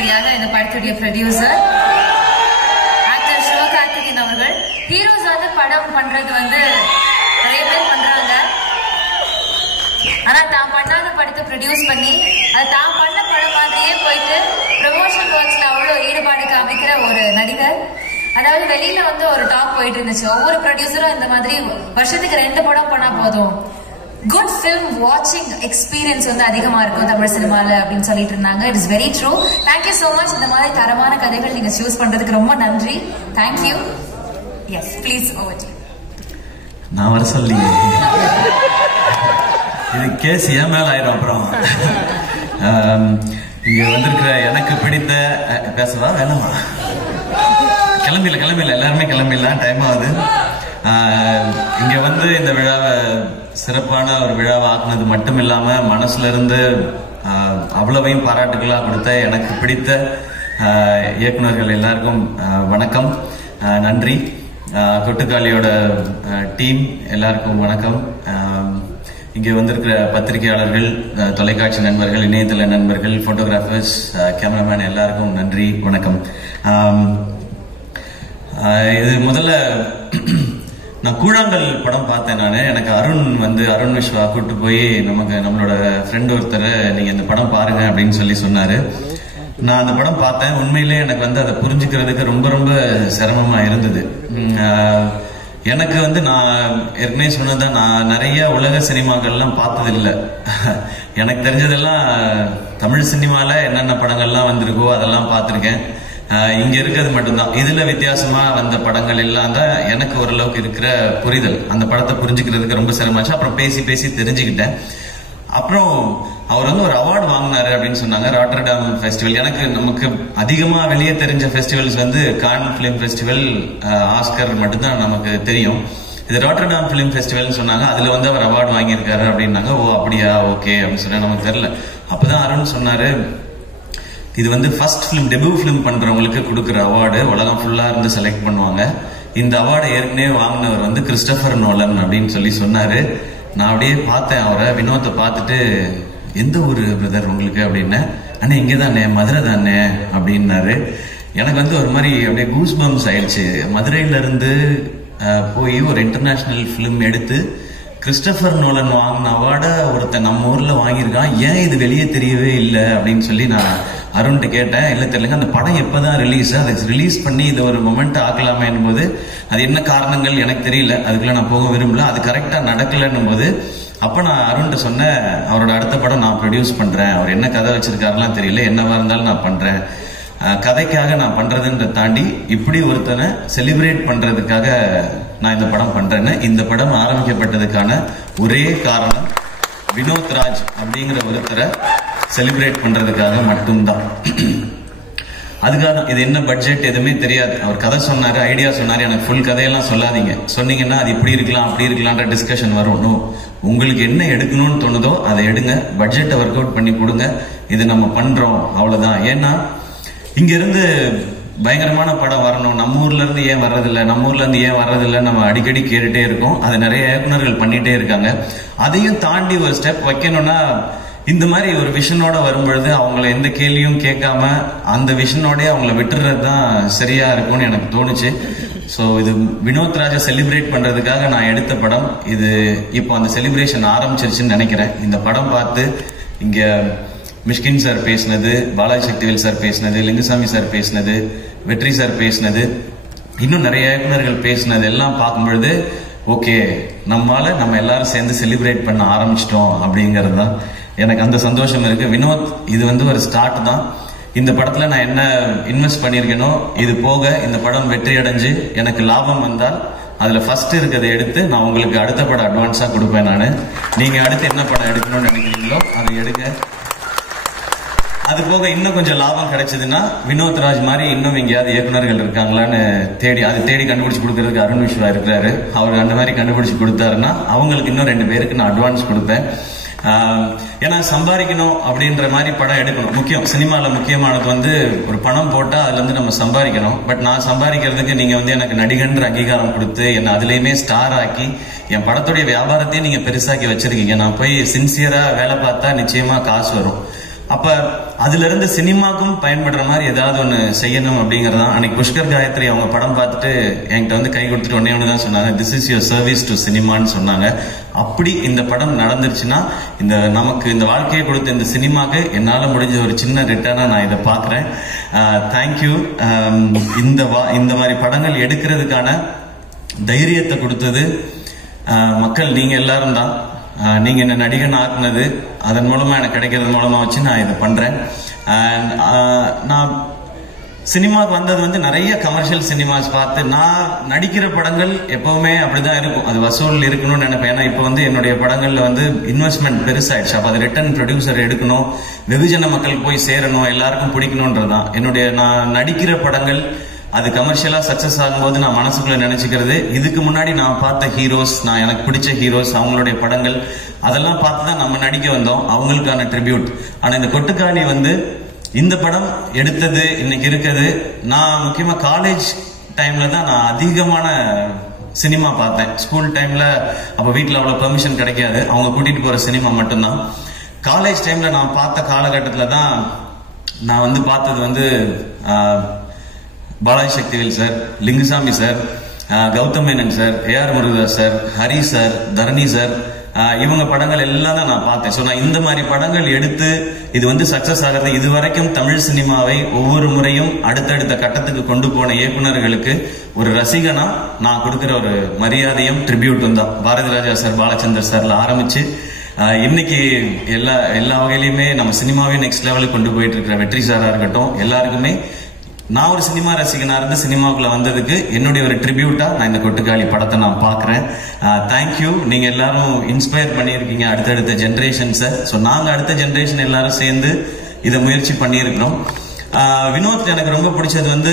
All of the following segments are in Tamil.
அடுத்தபடியாக இந்த படத்துடைய ப்ரொடியூசர் ஆக்டர் சிவகார்த்திகேயன் அவர்கள். ஹீரோஸ் வந்து படம் பண்றது வந்து நிறைய பேர் பண்றாங்க. ஆனா தான் பண்ணாத படத்தை ப்ரொடியூஸ் பண்ணி அது தான் பண்ண படம் மாதிரியே போயிட்டு ப்ரமோஷன் ஒர்க்ஸ்ல அவ்வளவு ஈடுபாடு காமிக்கிற ஒரு நடிகர். அதாவது வெளியில வந்து ஒரு டாக் போயிட்டு இருந்துச்சு, ஒவ்வொரு ப்ரொடியூசரும் இந்த மாதிரி வருஷத்துக்கு 2 படம் பண்ணா போதும், குட் ஃபிலிம் வாட்சிங் எக்ஸ்பீரியன்ஸ் வந்து அதிகமா இருக்கும் தமிழ் சினிமால அப்படின்னு சொல்லிட்டு இருந்தாங்க. It is very true. Thank you so much. இந்த மாதிரி தரமான கதைகள் நீங்க சூஸ் பண்றதுக்கு ரொம்ப நன்றி. Thank you. Yes please over to you. நான் வர சொல்லிங்க, இது கேஸ் ஏன் மேல ஆயிரும். அப்புறம் இங்க வந்திருக்கிற எனக்கு பிடித்த பேசவா வேணாமா? கிளம்பில எல்லாருமே கிளம்பிடலாம், டைம் ஆகுது. இங்க வந்து இந்த விழாவை சிறப்பான ஒரு விழாவை ஆக்குனது மட்டும் இல்லாம மனசுல இருந்து அவ்வளவையும் பாராட்டுகளா கொடுத்த எனக்கு பிடித்த இயக்குநர்கள் எல்லாருக்கும் வணக்கம், நன்றி. கொட்டுக்காளியோட டீம் எல்லாருக்கும் வணக்கம். இங்கே வந்திருக்கிற பத்திரிகையாளர்கள், தொலைக்காட்சி நண்பர்கள், இணையதள நண்பர்கள், போட்டோகிராஃபர்ஸ், கேமராமேன் எல்லாருக்கும் நன்றி, வணக்கம். இது முதல்ல நான் கூழாங்கல் படம் பார்த்தேன். நான் எனக்கு அருண் விஸ்வா கூட்டு போய் நம்மளோட ஃப்ரெண்ட் ஒருத்தர் நீங்க இந்த படம் பாருங்க அப்படின்னு சொன்னாரு. நான் அந்த படம் பார்த்தேன். உண்மையிலே எனக்கு வந்து அதை புரிஞ்சுக்கிறதுக்கு ரொம்ப ரொம்ப சிரமமா இருந்தது. எனக்கு வந்து நான் ஏற்கனவே சொன்னதான், நான் நிறைய உலக சினிமாக்கள்லாம் பார்த்ததில்லை. எனக்கு தெரிஞ்சதெல்லாம் தமிழ் சினிமால என்னென்ன படங்கள்லாம் வந்திருக்கோ அதெல்லாம் பார்த்துருக்கேன். இங்க இருக்கிறது மட்டும்தான். இதுல வித்தியாசமா வந்த படங்கள் எல்லாம் தான் எனக்கு ஓரளவுக்கு இருக்கிற புரிதல். அந்த படத்தை புரிஞ்சுக்கிறதுக்கு ரொம்ப சிரமமாச்சு. அப்புறம் பேசி தெரிஞ்சுக்கிட்டேன். அப்புறம் அவர் வந்து ஒரு அவார்டு வாங்கினாரு அப்படின்னு சொன்னாங்க, ராட்டர்டாம் ஃபெஸ்டிவல். நமக்கு அதிகமா வெளியே தெரிஞ்ச ஃபெஸ்டிவல்ஸ் வந்து கான் பிலிம் ஃபெஸ்டிவல், ஆஸ்கர் மட்டும்தான் நமக்கு தெரியும். இது ராட்டர்டாம் பிலிம் ஃபெஸ்டிவல்னு சொன்னாங்க. அதுல வந்து அவர் அவார்டு வாங்கியிருக்காரு அப்படின்னாங்க. ஓ அப்படியா, ஓகே அப்படின்னு சொன்னா நமக்கு தெரியல. அப்பதான் அருண் சொன்னாரு, இது வந்து ஃபர்ஸ்ட் பிலிம், டெபியூ பிலிம் பண்றவங்களுக்கு கொடுக்குற அவார்டு, உலகம் ஃபுல்லா இருந்து செலக்ட் பண்ணுவாங்க. இந்த அவார்டை ஏற்கனவே வாங்கினவர் வந்து கிறிஸ்டோபர் நோலன் அப்படின்னு சொன்னாரு. நான் அப்படியே பார்த்தேன் அவரை, வினோத்தை பார்த்துட்டு, எந்த ஊரு பிரதர் உங்களுக்கு அப்படின்னு. அண்ணா இங்கே தானே, மதுரை தானே அப்படின்னாரு. எனக்கு வந்து ஒரு மாதிரி அப்படியே கூஸ் பம்ஸ் ஆயிடுச்சு. மதுரையில இருந்து போய் ஒரு இன்டர்நேஷனல் பிலிம் எடுத்து கிறிஸ்டோபர் நோலன் வாங்கின அவார்டை ஒருத்தன் நம்ம ஊர்ல வாங்கியிருக்கான், ஏன் இது வெளியே தெரியவே இல்லை அப்படின்னு சொல்லி நான் அருண்கிட்ட கேட்டேன். இல்லை தெரியலங்க, அந்த படம் எப்பதான் ரிலீஸ், அதை ரிலீஸ் பண்ணி இது ஒரு மொமெண்ட் ஆக்கலாமே போது அது என்ன காரணங்கள் எனக்கு தெரியல, அதுக்குள்ள நான் போக விரும்பல, அது கரெக்டா நடக்கலன்னும் போது அப்ப நான் அருண்கிட்ட சொன்னேன், அவரோட அடுத்த படம் நான் ப்ரொடியூஸ் பண்றேன், அவர் என்ன கதை வச்சிருக்காருலாம் தெரியல, என்னவா இருந்தாலும் நான் பண்றேன், கதைக்காக நான் பண்றதுன்ற தாண்டி இப்படி ஒருத்தனை செலிப்ரேட் பண்றதுக்காக நான் இந்த படம் பண்றேன்னு. இந்த படம் ஆரம்பிக்கப்பட்டதுக்கான ஒரே காரணம் வினோத் ராஜ் அப்படிங்கிற ஒருத்தரை செலிப்ரேட் பண்றதுக்காக மட்டும்தான். அதுக்காக இது என்ன பட்ஜெட் எதுவுமே தெரியாது. அவர் கதை சொன்னாரு, ஐடியா சொன்னாரு. எனக்கு ஃபுல் கதையெல்லாம் சொல்லாதீங்க, சொன்னீங்கன்னா அது இப்படி இருக்கலாம் அப்படி இருக்கலாம்ன்ற டிஸ்கஷன் வரும். நோ, உங்களுக்கு என்ன எடுக்கணும்னு தோணுதோ அதை எடுங்க, பட்ஜெட்டை ஒர்க் அவுட் பண்ணி கொடுங்க, இது நம்ம பண்றோம், அவ்வளவுதான். ஏன்னா இங்க இருந்து பயங்கரமான படம் வரணும், நம்ம ஊர்ல இருந்து ஏன் வர்றதில்லை நம்ம அடிக்கடி கேட்டுட்டே இருக்கோம். அதை நிறைய இயக்குநர்கள் பண்ணிட்டே இருக்காங்க. அதையும் தாண்டி ஒரு ஸ்டெப் வைக்கணும்னா இந்த மாதிரி ஒரு விஷனோட வரும்பொழுது அவங்கள எந்த கேள்வியும் கேட்காம அந்த விஷனோட அவங்கள விட்டுறது தான் சரியா இருக்கும்னு எனக்கு தோணுச்சு. ஸோ இது வினோத் ராஜை செலிப்ரேட் பண்றதுக்காக நான் எடுத்த படம். இது இப்போ அந்த செலிப்ரேஷன் ஆரம்பிச்சிருச்சுன்னு நினைக்கிறேன். இந்த படம் பார்த்து இங்க மிஷ்கின் சார் பேசினது, பாலாஜி சக்திவேல் சார் பேசினது, லிங்குசாமி சார் பேசினது, வெற்றி சார் பேசினது, இன்னும் நிறைய இயக்குநர்கள் பேசினது எல்லாம் பார்க்கும்பொழுது ஓகே, நம்ம எல்லாரும் சேர்ந்து செலிப்ரேட் பண்ண ஆரம்பிச்சிட்டோம் அப்படிங்கிறது தான் எனக்கு அந்த சந்தோஷம் இருக்கு. வினோத், இது வந்து ஒரு ஸ்டார்ட் தான். இந்த படத்துல நான் என்ன இன்வெஸ்ட் பண்ணிருக்கேனோ இது போக இந்த படம் வெற்றி அடைஞ்சு எனக்கு லாபம் வந்தால் அதுல ஃபர்ஸ்ட் இருக்கிறத எடுத்து நான் உங்களுக்கு அடுத்த படம் அட்வான்ஸா கொடுப்பேன். நான் நீங்க அடுத்து என்ன படம் எடுக்கணும்னு நினைக்கிறீங்களோ அதை எடுங்க. அது போக இன்னும் கொஞ்சம் லாபம் கிடைச்சதுன்னா வினோத் ராஜ் மாதிரி இன்னும் எங்கேயாவது இயக்குநர்கள் இருக்காங்களான்னு தேடி கண்டுபிடிச்சு கொடுக்கறதுக்கு அருண் விஸ்வா இருக்கிறாரு. அவர் அந்த மாதிரி கண்டுபிடிச்சு கொடுத்தாருன்னா அவங்களுக்கு இன்னும் 2 பேருக்கு நான் அட்வான்ஸ் கொடுப்பேன். ஏன்னா சம்பாதிக்கணும் அப்படின்ற மாதிரி படம் எடுக்கணும். முக்கியம், சினிமால முக்கியமானது வந்து ஒரு பணம் போட்டா அதுல இருந்து நம்ம சம்பாதிக்கணும். பட் நான் சம்பாதிக்கிறதுக்கு நீங்க வந்து எனக்கு நடிகன்ற அங்கீகாரம் கொடுத்து என்ன அதுலயுமே ஸ்டார் ஆக்கி என் படத்துடைய வியாபாரத்தையும் நீங்க பெருசாக்கி வச்சிருக்கீங்க. நான் போய் சின்சியரா வேலை பார்த்தா நிச்சயமா காசு வரும். அப்ப அதுல இருந்து சினிமாக்கும் பயன்படுற மாதிரி ஏதாவது ஒண்ணு செய்யணும் அப்படிங்கறதான். அன்னைக்கு புஷ்கர் காயத்ரி அவங்க படம் பார்த்துட்டு என்கிட்ட வந்து கை கொடுத்துட்டு ஒன்னே தான் சொன்னாங்க, this is your service to சினிமான்னு சொன்னாங்க. அப்படி இந்த படம் நடந்துருச்சுன்னா இந்த நமக்கு இந்த வாழ்க்கையை கொடுத்த இந்த சினிமாக்கு என்னால முடிஞ்ச ஒரு சின்ன ரிட்டர்னா நான் இதை பாக்குறேன். தேங்க்யூ. இந்த மாதிரி படங்கள் எடுக்கிறதுக்கான தைரியத்தை கொடுத்தது மக்கள் நீங்க எல்லாரும் தான். நீங்க என்ன நடிகன் ஆக்குனது, அதன் மூலமா எனக்கு கிடைக்கிறது மூலமா வச்சு நான் இதை பண்றேன். நான் சினிமாவுக்கு வந்தது வந்து நிறைய கமர்ஷியல் சினிமாஸ் பார்த்து, நான் நடிக்கிற படங்கள் எப்பவுமே அப்படிதான் இருக்கும், அது வசூல் இருக்கணும்னு நினைப்பேன். ஏன்னா இப்ப வந்து என்னுடைய படங்கள்ல வந்து இன்வெஸ்ட்மெண்ட் பெருசாயிடுச்சு. அப்ப அது ரிட்டர்ன் ப்ரொடியூசர் எடுக்கணும், வெகுஜன மக்களுக்கு போய் சேரணும், எல்லாருக்கும் பிடிக்கணும்ன்றதுதான் என்னுடைய. நான் நடிக்கிற படங்கள் அது கமர்ஷியலா சக்சஸ் ஆகும்போது நான் மனசுக்குள்ள நினைச்சுக்கிறது, இதுக்கு முன்னாடி நான் பார்த்த ஹீரோஸ், நான் எனக்கு பிடிச்ச ஹீரோஸ், அவங்களுடைய படங்கள் அதெல்லாம் பார்த்துதான் நம்ம நடிக்க வந்தோம், அவங்களுக்கான ட்ரிபியூட். ஆனா இந்த கொட்டுக்காளி வந்து இந்த படம் எடுத்தது இன்னைக்கு இருக்குது. நான் முக்கியமா காலேஜ் டைம்ல தான் நான் அதிகமான சினிமா பார்த்தேன். ஸ்கூல் டைம்ல அப்ப வீட்டுல அவ்வளவு பெர்மிஷன் கிடைக்காது, அவங்க கூட்டிட்டு போற சினிமா மட்டும்தான். காலேஜ் டைம்ல நான் பார்த்த காலகட்டத்துல தான் நான் வந்து பார்த்தது வந்து Balaji Sakthivel sir, Lingusamy sir, Gautham Menon sir, A R Murugadoss sir, Hari sir, Dharani sir, இவங்க படங்கள் எல்லாம் தான் நான் பார்த்தேன். ஸோ நான் இந்த மாதிரி படங்கள் எடுத்து இது வந்து சக்சஸ் ஆகிறது, இது வரைக்கும் தமிழ் சினிமாவை ஒவ்வொரு முறையும் அடுத்தடுத்த கட்டத்துக்கு கொண்டு போன இயக்குநர்களுக்கு ஒரு ரசிகனா நான் கொடுக்கிற ஒரு மரியாதையும் ட்ரிபியூட்டும் தான். பாரதி ராஜா சார், பாலச்சந்தர் சார்ல ஆரம்பிச்சு இன்னைக்கு எல்லா வகையிலுமே நம்ம சினிமாவே நெக்ஸ்ட் லெவலுக்கு கொண்டு போயிட்டு இருக்கிற வெற்றி சாரா இருக்கட்டும், எல்லாருக்குமே நான் ஒரு சினிமா ரசிகனா இருந்து சினிமாக்குள்ள வந்ததுக்கு என்னுடைய ஒரு ட்ரிபியூட்டா நான் இந்த கொட்டுக்காளி படத்தை நான் பாக்குறேன். தேங்க்யூ. நீங்க எல்லாரும் இன்ஸ்பயர் பண்ணியிருக்கீங்க அடுத்தடுத்த ஜெனரேஷன்ஸை. ஸோ நாங்க அடுத்த ஜெனரேஷன் எல்லாரும் சேர்ந்து இதை முயற்சி பண்ணியிருக்கிறோம். வினோத் எனக்கு ரொம்ப பிடிச்சது வந்து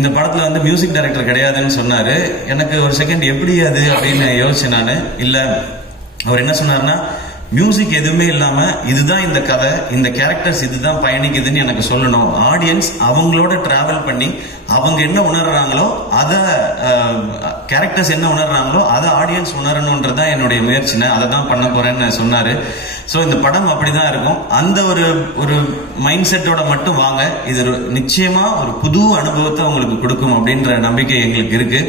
இந்த படத்துல வந்து மியூசிக் டைரக்டர் கிடையாதுன்னு சொன்னாரு. எனக்கு ஒரு செகண்ட் எப்படி அது அப்படின்னு யோசிச்சேன் நானு. இல்ல அவர் என்ன சொன்னாருன்னா, மியூசிக் எதுவுமே இல்லாம இதுதான் இந்த கதை, இந்த கேரக்டர்ஸ் இதுதான் பயணிக்குதுன்னு எனக்கு சொல்லணும். ஆடியன்ஸ் அவங்களோட டிராவல் பண்ணி அவங்க என்ன உணர்றாங்களோ அதை, கேரக்டர்ஸ் என்ன உணர்றாங்களோ அதை ஆடியன்ஸ் உணரணும்ன்றதான் என்னுடைய முயற்சினை, அதை தான் பண்ண போறேன்னு சொன்னாரு. ஸோ இந்த படம் அப்படிதான் இருக்கும். அந்த ஒரு மைண்ட் செட்டோட மட்டும் வாங்க, இது நிச்சயமா ஒரு புது அனுபவத்தை உங்களுக்கு கொடுக்கும் அப்படின்ற நம்பிக்கை எங்களுக்கு இருக்கு.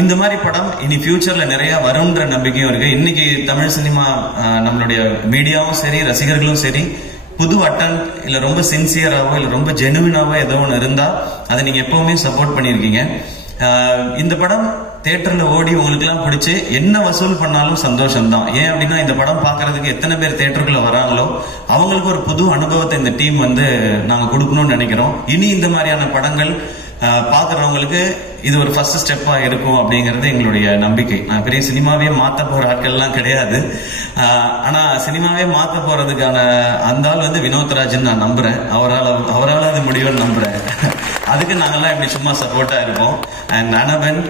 இந்த மாதிரி படம் இனி ஃபியூச்சர்ல நிறைய வரும்ன்ற நம்பிக்கையும் இருக்கு. இன்னைக்கு தமிழ் சினிமா நம்மளுடைய மீடியாவும் சரி, ரசிகர்களும் சரி, புது அட்டன் இல்ல ரொம்ப சின்சியராவோ இல்ல ரொம்ப ஜெனுவினாவோ ஏதோ ஒன்று இருந்தா அதை நீங்க எப்பவுமே சப்போர்ட் பண்ணிருக்கீங்க. இந்த படம் தியேட்டர்ல ஓடி உங்களுக்கு எல்லாம் பிடிச்சு என்ன வசூல் பண்ணாலும் சந்தோஷம் தான். ஏன் அப்படின்னா இந்த படம் பாக்குறதுக்கு எத்தனை பேர் தியேட்டருக்குள்ள வராங்களோ அவங்களுக்கு ஒரு புது அனுபவத்தை இந்த டீம் வந்து நாங்க கொடுக்கணும்னு நினைக்கிறோம். இனி இந்த மாதிரியான படங்கள் பாக்குறவங்களுக்கு இது ஒரு ஃபர்ஸ்ட் ஸ்டெப்பா இருக்கும் அப்படிங்கறது எங்களுடைய நம்பிக்கை. நான் பெரிய சினிமாவே மாத்த போற ஆட்கள் எல்லாம் கிடையாது. ஆனா சினிமாவே மாத்த போறதுக்கான அந்த ஆள் வந்து வினோத்ராஜன் நான் நம்புறேன். அவரால் அது முடியும்னு நம்புறேன். அதுக்கு நாங்கெல்லாம் இப்படி சும்மா சப்போர்ட்டா இருப்போம். அண்ட் அனபன்,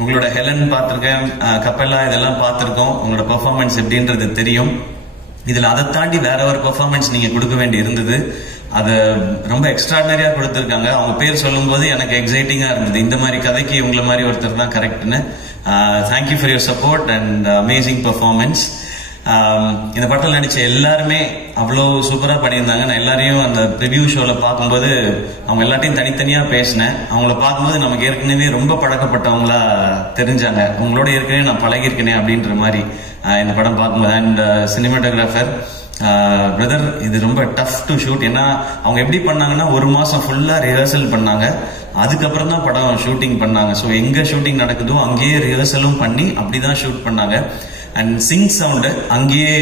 உங்களோட ஹெலன் பார்த்திருக்கேன், கப்பலா இதெல்லாம் பார்த்திருக்கோம். உங்களோட பெர்ஃபார்மன்ஸ் எப்படின்றது தெரியும். இதுல அதை தாண்டி வேற ஒரு பெர்ஃபார்மன்ஸ் நீங்க கொடுக்க வேண்டி இருந்தது. அது ரொம்ப எக்ஸ்ட்ராடனரியா கொடுத்திருக்காங்க. அவங்க பேர் சொல்லும் போது எனக்கு எக்ஸைட்டிங்கா இருந்தது. இந்த மாதிரி கதைக்கு இவங்கள மாதிரி ஒருத்தர் தான் கரெக்ட்னு. Thank you for your support and amazing performance. இந்த படத்தில் நடிச்ச எல்லாருமே அவ்வளோ சூப்பரா பண்ணியிருந்தாங்க. நான் எல்லாரையும் அந்த ரிவ்யூ ஷோல பார்க்கும்போது அவங்க எல்லாத்தையும் தனித்தனியா பேசினேன். அவங்கள பார்க்கும்போது நமக்கு ஏற்கனவே ரொம்ப பழக்கப்பட்டவங்களா தெரிஞ்சாங்க. உங்களோட ஏற்கனவே நான் பழகிருக்கேனே அப்படின்ற மாதிரி இந்த படம் பார்க்கும்போது. அண்ட் சினிமாட்டோகிராஃபர் பிரதர், இது ரொம்ப டஃப் டு ஷூட். ஏன்னா அவங்க எப்படி பண்ணாங்கன்னா ஒரு மாசம் ஃபுல்லா ரிஹர்சல் பண்ணாங்க, அதுக்கப்புறம் தான் படம் ஷூட்டிங் பண்ணாங்க. ஸோ எங்க ஷூட்டிங் நடக்குதோ அங்கேயே ரிஹர்சலும் பண்ணி அப்படிதான் ஷூட் பண்ணாங்க. அண்ட் சிங் சவுண்டு அங்கேயே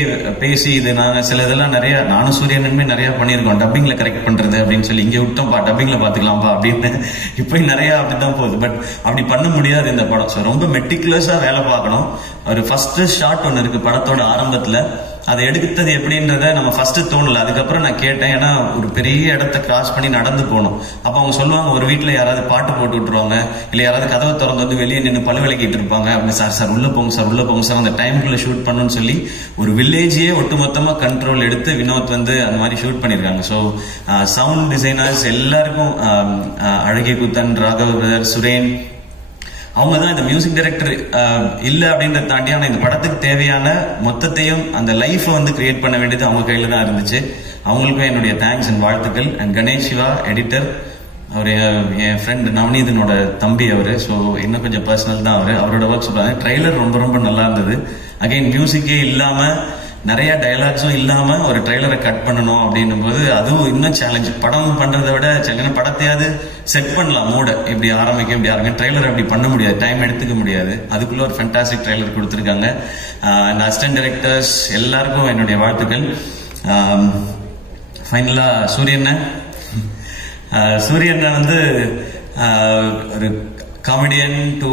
பேசி, இது நாங்க சில இதெல்லாம் நிறைய நானும் சூரியனுமே நிறைய பண்ணியிருக்கோம், டப்பிங்ல கரெக்ட் பண்றது அப்படின்னு சொல்லி இங்கே விட்டோம்ப்பா, டப்பிங்ல பாத்துக்கலாம்ப்பா அப்படின்னு. இப்போ நிறைய அப்படிதான் போகுது. பட் அப்படி பண்ண முடியாது இந்த படம். ஸோ ரொம்ப மெட்டிகுலஸா வேலை பார்க்கணும். ஒரு ஃபர்ஸ்ட் ஷாட் ஒன்று இருக்கு படத்தோட ஆரம்பத்துல, அதை எடுத்தது எப்படின்றத நம்ம ஃபர்ஸ்ட் தோணல. அதுக்கப்புறம் நான் கேட்டேன், ஏன்னா ஒரு பெரிய இடத்த கிராஸ் பண்ணி நடந்து போகணும். அப்ப அவங்க சொல்லுவாங்க, ஒரு வீட்டுல யாராவது பாட்டு போட்டு விட்டுருவாங்க, இல்ல யாராவது கதவை திறந்து வந்து வெளியே நின்று பழு விளக்கிட்டு இருப்பாங்க. அப்படி சார் உள்ள போங்க சார், உள்ள போங்க சார், அந்த டைமுக்குள்ள ஷூட் பண்ணணும்னு சொல்லி ஒரு வில்லேஜையே ஒட்டுமொத்தமா கண்ட்ரோல் எடுத்து வினோத் வந்து அந்த மாதிரி ஷூட் பண்ணிருக்காங்க. ஸோ சவுண்ட் டிசைனர்ஸ் எல்லாருக்கும், அழகிய குத்தன், ராகவ் பிரதர், சுரேன், அவங்க தான் இந்த மியூசிக் டைரக்டர் இல்ல அப்படின்றத தாண்டி ஆனா இந்த படத்துக்கு தேவையான மொத்தத்தையும் அந்த லைஃபை வந்து கிரியேட் பண்ண வேண்டியது அவங்க கையில தான் இருந்துச்சு. அவங்களுக்கும் என்னுடைய தேங்க்ஸ் அண்ட் வாழ்த்துக்கள். அண்ட் கணேஷ் சிவா எடிட்டர், அவர் என் ஃப்ரெண்ட் நவநீதனோட தம்பி அவரு. ஸோ இன்னும் கொஞ்சம் பர்சனல் தான் அவரோட ஒர்க் சொல்றாங்க. ட்ரெய்லர் ரொம்ப ரொம்ப நல்லா இருந்தது. அகைன் மியூசிக்கே இல்லாம நிறைய டயலாக்ஸும் இல்லாம ஒரு ட்ரெய்லரை கட் பண்ணணும் அப்படின்னும் போது அதுவும் இன்னும் சேலஞ்ச். படம் பண்றதை விட சேலஞ்ச். படத்தையாவது செட் பண்ணலாம், மூட இப்படி ஆரம்பிக்க ட்ரெய்லர் அப்படி பண்ண முடியாது, டைம் எடுத்துக்க முடியாது. அதுக்குள்ள ஒரு ஃபேண்டாஸ்டிக் ட்ரெய்லர் கொடுத்துருக்காங்க. அண்ட் அசிஸ்டன்ட் டைரக்டர்ஸ் எல்லாருக்கும் என்னுடைய வாழ்த்துக்கள். ஃபைனலா சூரியண்ண வந்து ஒரு காமெடியன் டு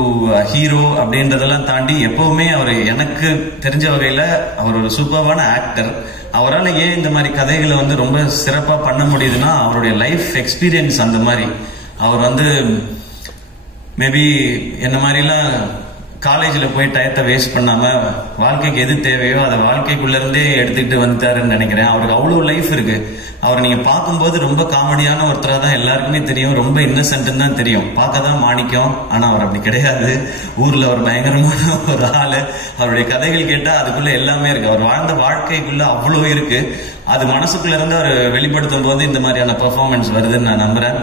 ஹீரோ அப்படின்றதெல்லாம் தாண்டி எப்பவுமே அவர் எனக்கு தெரிஞ்ச வகையில அவர் ஒரு சூப்பர்வான ஆக்டர். அவரால் ஏன் இந்த மாதிரி கதைகளை வந்து ரொம்ப சிறப்பா பண்ண முடியுதுன்னா அவருடைய லைஃப் எக்ஸ்பீரியன்ஸ் அந்த மாதிரி. அவர் வந்து மேபி என்ன மாதிரிலாம் காலேஜில் போய் டயத்தை வேஸ்ட் பண்ணாம வாழ்க்கைக்கு எது தேவையோ அதை வாழ்க்கைக்குள்ள இருந்தே எடுத்துக்கிட்டு வந்துட்டாருன்னு நினைக்கிறேன். அவருக்கு அவ்வளோ லைஃப் இருக்கு. அவர் நீங்க பார்க்கும்போது ரொம்ப காமெடியான ஒருத்தரா தான் எல்லாருக்குமே தெரியும், ரொம்ப இன்னசென்ட்னு தான் தெரியும், பார்க்க தான் மாணிக்கம். ஆனா அவர் அப்படி கிடையாது. ஊர்ல ஒரு பயங்கரமான ஒரு ஆளு. அவருடைய கதைகள் கேட்டா அதுக்குள்ள எல்லாமே இருக்கு. அவர் வாழ்ந்த வாழ்க்கைக்குள்ள அவ்வளோ இருக்கு. அது மனசுக்குள்ள இருந்து அவர் வெளிப்படுத்தும் போது இந்த மாதிரியான பெர்ஃபார்மன்ஸ் வருதுன்னு நான் நம்புறேன்.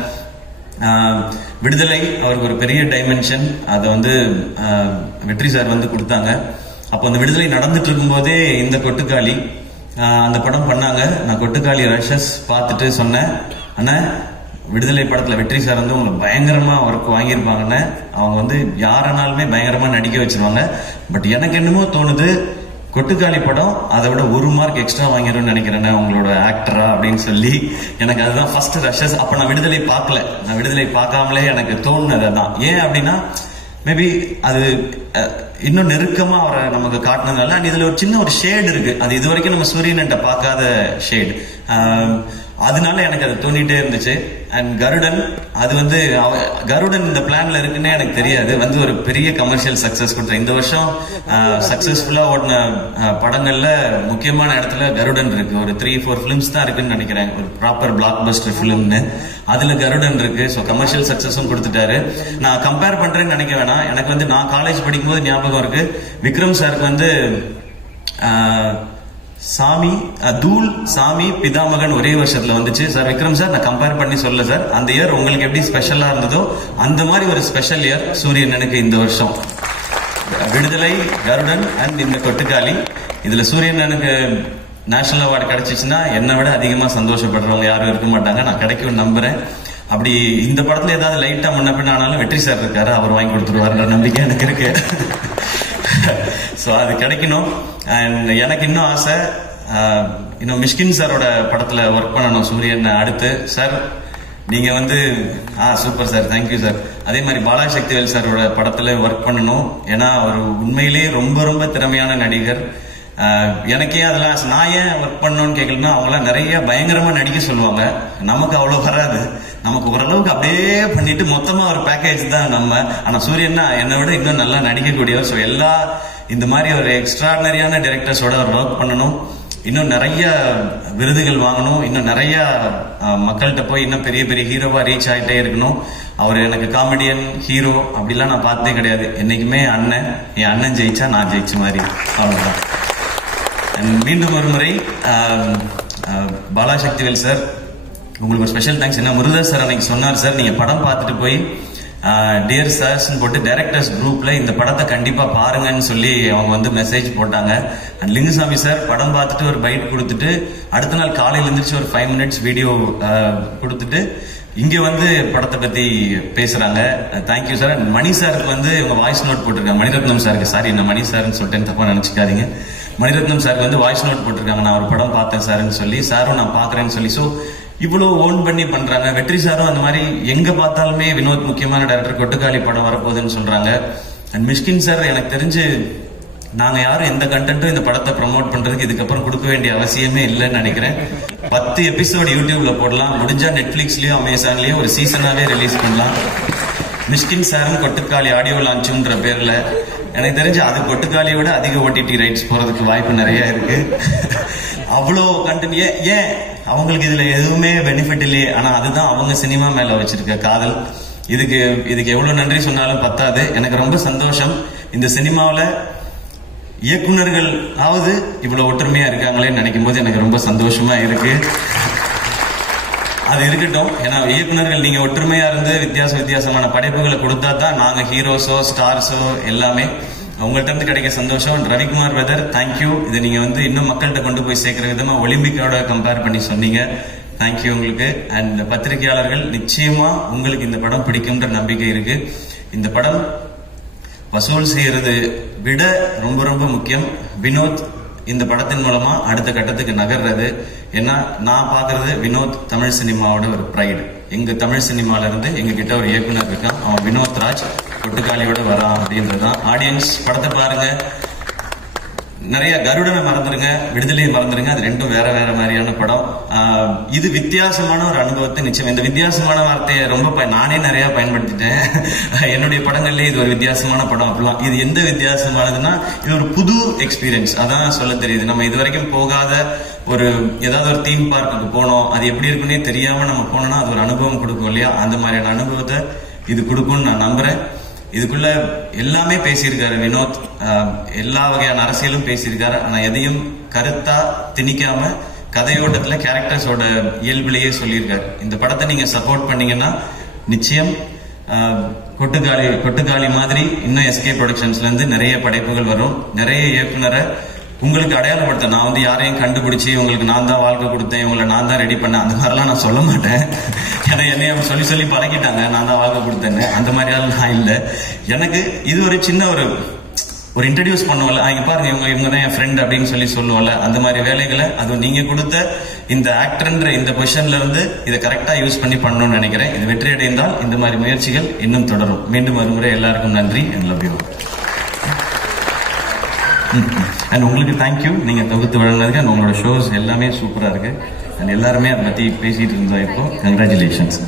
விடுதலை அவருக்கு ஒரு பெரிய டைமென்ஷன். அதை வந்து வெற்றி சார் வந்து கொடுத்தாங்க. அப்போ அந்த விடுதலை நடந்துட்டு இருக்கும் போதே இந்த கொட்டுக்காளி அந்த படம் பண்ணாங்க. நான் கொட்டுக்காளி ரஷஸ் பார்த்துட்டு சொன்னேன், அண்ணா விடுதலை படத்துல வெற்றி சார் வந்து உங்களுக்கு பயங்கரமா ஒர்க் வாங்கியிருப்பாங்கன்னு. அவங்க வந்து யாரானாலுமே பயங்கரமா நடிக்க வச்சிருவாங்க. பட் எனக்கு என்னமோ தோணுது கொட்டுக்காளி படம் அதை விட 1 மார்க் எக்ஸ்ட்ரா வாங்கிடும்னு நினைக்கிறேன் உங்களோட ஆக்டரா அப்படின்னு சொல்லி. எனக்கு அதுதான் ஃபர்ஸ்ட் ரஷஸ். அப்ப நான் விடுதலை பார்க்கல. நான் விடுதலை பார்க்காமலே எனக்கு தோணுனது தான். ஏன் அப்படின்னா மேபி அது இன்னும் நெருக்கமா அவரை நமக்கு காட்டினதுனால. அண்ட் இதுல ஒரு சின்ன ஒரு ஷேடு இருக்கு. அது இது வரைக்கும் நம்ம சூரியன்ட்ட பார்க்காத ஷேடு. அதனால எனக்கு அது தோணிட்டே இருந்துச்சு. அண்ட் கருடன், அது வந்து கருடன் இந்த பிளான்ல இருக்குன்னே எனக்கு தெரியாது. வந்து ஒரு பெரிய கமர்ஷியல் சக்சஸ் கொடுத்த இந்த வருஷம் சக்சஸ்ஃபுல்லா ஓடின படங்கள்ல முக்கியமான இடத்துல கருடன் இருக்கு. ஒரு 3-4 பிலிம்ஸ் தான் இருக்குன்னு நினைக்கிறேன், ஒரு ப்ராப்பர் பிளாக் பஸ்டர் பிலிம்னு. அதுல கருடன் இருக்கு. ஸோ கமர்ஷியல் சக்சஸும் கொடுத்துட்டாரு. நான் கம்பேர் பண்றேன்னு நினைக்க வேணாம். எனக்கு வந்து நான் காலேஜ் படிக்கும்போது ஞாபகம் இருக்கு, விக்ரம் சாருக்கு வந்து தூள் சாமி பிதாமகன் ஒரே வருஷத்துல வந்துச்சு சார். விக்ரம் சார் நான் கம்பேர் பண்ணி சொல்ல சார், அந்த இயர் உங்களுக்கு எப்படி ஸ்பெஷலா இருந்ததோ அந்த மாதிரி ஒரு ஸ்பெஷல் இயர் சூரியனனுக்கு இந்த வருஷம். விடுதலை, கருடன் அண்ட் இந்த கொட்டுக்காளி, இதுல சூரியனனுக்கு நேஷனல் அவார்டு கிடைச்சிச்சுன்னா என்னை விட அதிகமா சந்தோஷப்படுறவங்க யாரும் இருக்க மாட்டாங்க. நான் கிடைக்கும் நம்புறேன். அப்படி இந்த படத்துல ஏதாவது லைட்டா முன்ன பின்ன ஆனாலும் வெற்றி சார் இருக்காரு, அவர் வாங்கி கொடுத்துருவாருன்ற நம்பிக்கை எனக்கு இருக்கு. ஸோ அது கிடைக்கணும். அண்ட் எனக்கு இன்னும் ஆசை, இன்னும் மிஷ்கின் சாரோட படத்துல ஒர்க் பண்ணணும் சூரியன் அடுத்து. சார் நீங்க வந்து சூப்பர் சார், தேங்க்யூ சார். அதே மாதிரி பாலாசக்திவேல் சாரோட படத்துல ஒர்க் பண்ணணும். ஏன்னா அவர் உண்மையிலேயே ரொம்ப ரொம்ப திறமையான நடிகர். எனக்கே அதெல்லாம் நான் ஏன் ஒர்க் பண்ணணும்னு கேட்கலன்னா அவங்களாம் நிறைய பயங்கரமா நடிக்க சொல்லுவாங்க. நமக்கு அவ்வளவு வராது. நமக்கு ஓரளவுக்கு அப்படியே பண்ணிட்டு மொத்தமா ஒரு பேக்கேஜ் தான் நம்ம. ஆனா சூரியன்னா என்னை விட இன்னும் நல்லா நடிக்கக்கூடியவர். ஸோ எல்லா இந்த மாதிரி ஒரு எக்ஸ்ட்ராடனரியான டைரக்டர்ஸோட ஒரு ஒர்க் பண்ணணும். இன்னும் நிறைய விருதுகள் வாங்கணும். இன்னும் நிறைய மக்கள்கிட்ட போய் இன்னும் பெரிய பெரிய ஹீரோவா ரீச் ஆகிட்டே இருக்கணும். அவர் எனக்கு காமெடியன் ஹீரோ அப்படிலாம் நான் பார்த்ததே கிடையாது. என்னைக்குமே அண்ணன், என் அண்ணன் ஜெயிச்சா நான் ஜெயிச்ச மாதிரி, அவ்வளவுதான். மீண்டும் ஒரு முறை பாலாசக்திவேல் சார் உங்களுக்கு ஒரு ஸ்பெஷல் தேங்க்ஸ். என்ன முருகதாஸ் சார் அன்னைக்கு சொன்னார், சார் நீங்க படம் பார்த்துட்டு போய் டியர் சார்ஸ் போட்டு டைரக்டர்ஸ் குரூப்ல இந்த படத்தை கண்டிப்பா பாருங்கன்னு சொல்லி அவங்க வந்து மெசேஜ் போட்டாங்க. அண்ட் லிங்குசாமி சார் படம் பார்த்துட்டு ஒரு பைட் கொடுத்துட்டு அடுத்த நாள் காலையில இருந்துச்சு ஒரு 5 minutes வீடியோ கொடுத்துட்டு இங்க வந்து படத்தை பத்தி பேசுறாங்க. Thank you sir. அண்ட் மணி சாருக்கு வந்து இவங்க வாய்ஸ் நோட் போட்டிருக்காங்க. மணிரத்னம் சாருக்கு, சாரி நான் மணி சார்ன்னு சொல்லிட்டேன், தப்பா நினைச்சுக்காதீங்க. மணிரத்னம் சாருக்கு வந்து வாய்ஸ் நோட் போட்டிருக்காங்க, நான் ஒரு படம் பார்த்தேன் சார்ன்னு சொல்லி, சாரும் நான் பாக்குறேன்னு சொல்லி. ஸோ இவ்வளவு ஓன் பண்ணி பண்றாங்க. வெற்றி சாரும் அந்த மாதிரி எங்க பார்த்தாலுமே வினோத் முக்கியமான டைரக்டர், கொட்டுக்காளி படம் வரப்போகுதுன்னு சொல்றாங்க. அண்ட் மிஷ்கின் சார் எனக்கு தெரிஞ்சு நாங்க யாரும் எந்த கண்டென்ட்டும் இந்த படத்தை ப்ரமோட் பண்றதுக்கு இதுக்கப்புறம் கொடுக்க வேண்டிய அவசியமே இல்லைன்னு நினைக்கிறேன். 10 எபிசோடு யூடியூப்ல போடலாம், முடிஞ்சா நெட்ஃபிளிக்ஸ்லயும் அமேசான்லயும் ஒரு சீசனாவே ரிலீஸ் பண்ணலாம். மிஷ்கின் சாரும் கொட்டுக்காளி ஆடியோ லான்ச்சுன்ற பேர்ல எனக்கு தெரிஞ்சு அது கொட்டுக்காளியோட அதிக ஓடிடி ரைட்ஸ் போறதுக்கு வாய்ப்பு நிறைய இருக்கு. அவ்வளோ கண்டென்ட். ஏன் அவங்களுக்கு இதுல எதுவுமே பெனிஃபிட் இல்லையே. ஆனா அதுதான் அவங்க சினிமா மேல வச்சிருக்க காதல். இதுக்கு எவ்வளவு நன்றி சொன்னாலும் பத்தாது. எனக்கு ரொம்ப சந்தோஷம். இந்த சினிமாவில் இயக்குனர்கள் இவ்வளவு ஒற்றுமையா இருக்காங்களேன்னு நினைக்கும் போது எனக்கு ரொம்ப சந்தோஷமா இருக்கு. அது இருக்கட்டும். ஏன்னா இயக்குனர்கள் நீங்க ஒற்றுமையா இருந்து வித்தியாசமான படைப்புகளை கொடுத்தா தான் நாங்க ஹீரோஸோ ஸ்டார்ஸோ எல்லாமே. உங்கள்கிட்ட இருந்து கிடைக்க சந்தோஷம். Ravikumar brother, thank you. இதை நீங்க இன்னும் மக்கள்கிட்ட கொண்டு போய் சேர்க்கிற விதமா ஒலிம்பிக்கோட கம்பேர் பண்ணி சொன்னீங்க. தேங்க்யூ உங்களுக்கு. அண்ட் பத்திரிகையாளர்கள், நிச்சயமா உங்களுக்கு இந்த படம் பிடிக்கும்ன்ற நம்பிக்கை இருக்கு. இந்த படம் வசூல் செய்யறது விட ரொம்ப ரொம்ப முக்கியம் வினோத் இந்த படத்தின் மூலமா அடுத்த கட்டத்துக்கு நகர்றது. ஏன்னா நான் பாக்குறது வினோத் தமிழ் சினிமாவோட ஒரு பிரைடு. எங்க தமிழ் சினிமால இருந்து எங்க கிட்ட ஒரு இயக்குனர் இருக்கான், அவன் வினோத் ராஜ், கொட்டுக்காளியோட வரான் அப்படின்றதுதான். ஆடியன்ஸ் படத்தை பாருங்க. நிறைய கருடனை மறந்துருங்க, விடுதலையை மறந்துருங்க. அது ரெண்டும் வேற வேற மாதிரியான படம். இது வித்தியாசமான ஒரு அனுபவத்தை நிச்சயம். இந்த வித்தியாசமான வார்த்தையை ரொம்ப நானே நிறைய பயன்படுத்திட்டேன் என்னுடைய படங்கள்லயே. இது ஒரு வித்தியாசமான படம் அப்படிலாம். இது எந்த வித்தியாசமானதுன்னா இது ஒரு புது எக்ஸ்பீரியன்ஸ். அதான் சொல்ல தெரியுது. நம்ம இது வரைக்கும் போகாத ஏதாவது ஒரு தீம் பார்க்குக்கு போனோம், அது எப்படி இருக்குன்னே தெரியாம நம்ம போனோம்னா அது ஒரு அனுபவம் கொடுக்கும் இல்லையா? அந்த மாதிரியான அனுபவத்தை இது கொடுக்கும்னு நான் நம்புறேன். இதுக்குள்ள எல்லாமே பேசியிருக்காரு வினோத். எல்லா வகையான அரசியலும் பேசியிருக்காரு. ஆனா எதையும் கருத்தா திணிக்காம கதையோட்டத்துல கேரக்டர்ஸோட இயல்பிலேயே சொல்லியிருக்காரு. இந்த படத்தை நீங்க சப்போர்ட் பண்ணீங்கன்னா நிச்சயம் கொட்டுக்காளி மாதிரி இன்னும் எஸ்கே ப்ரொடக்ஷன்ஸ்ல இருந்து நிறைய படைப்புகள் வரும். நிறைய இயக்குனரை உங்களுக்கு அடையாளப்படுத்த. நான் யாரையும் கண்டுபிடிச்சி உங்களுக்கு நான் தான் வாழ்க்கை கொடுத்தேன், உங்களை நான் தான் ரெடி பண்ணேன், அந்த மாதிரிலாம் நான் சொல்ல மாட்டேன். ஏன்னா என்னைய சொல்லி பழகிட்டாங்க நான் தான் வாழ்க்கை கொடுத்தேன்னு. அந்த மாதிரியாலும் நான் இல்லை. எனக்கு இது ஒரு சின்ன ஒரு இன்ட்ரடியூஸ் பண்ணுவோம்ல, இங்க பாருங்க இவங்க தான் என் ஃப்ரெண்ட் அப்படின்னு சொல்லுவோம்ல, அந்த மாதிரி வேலைகளை அதுவும் நீங்க கொடுத்த இந்த ஆக்டர்ன்ற இந்த பொசிஷன்ல இதை கரெக்டா யூஸ் பண்ணி பண்ணணும்னு நினைக்கிறேன். இது வெற்றி அடைந்தால் இந்த மாதிரி முயற்சிகள் இன்னும் தொடரும். மீண்டும் ஒருமுறை எல்லாருக்கும் நன்றி. And love you. அண்ட் உங்களுக்கு தேங்க்யூ. நீங்க தொகுத்து வழங்கினதுக்கு. அண்ட் உங்களோட ஷோஸ் எல்லாமே சூப்பரா இருக்கு. அண்ட் எல்லாருமே அதை பத்தி பேசிட்டு இருந்தோம். இப்போ கங்க்ராச்சுலேஷன்ஸ்.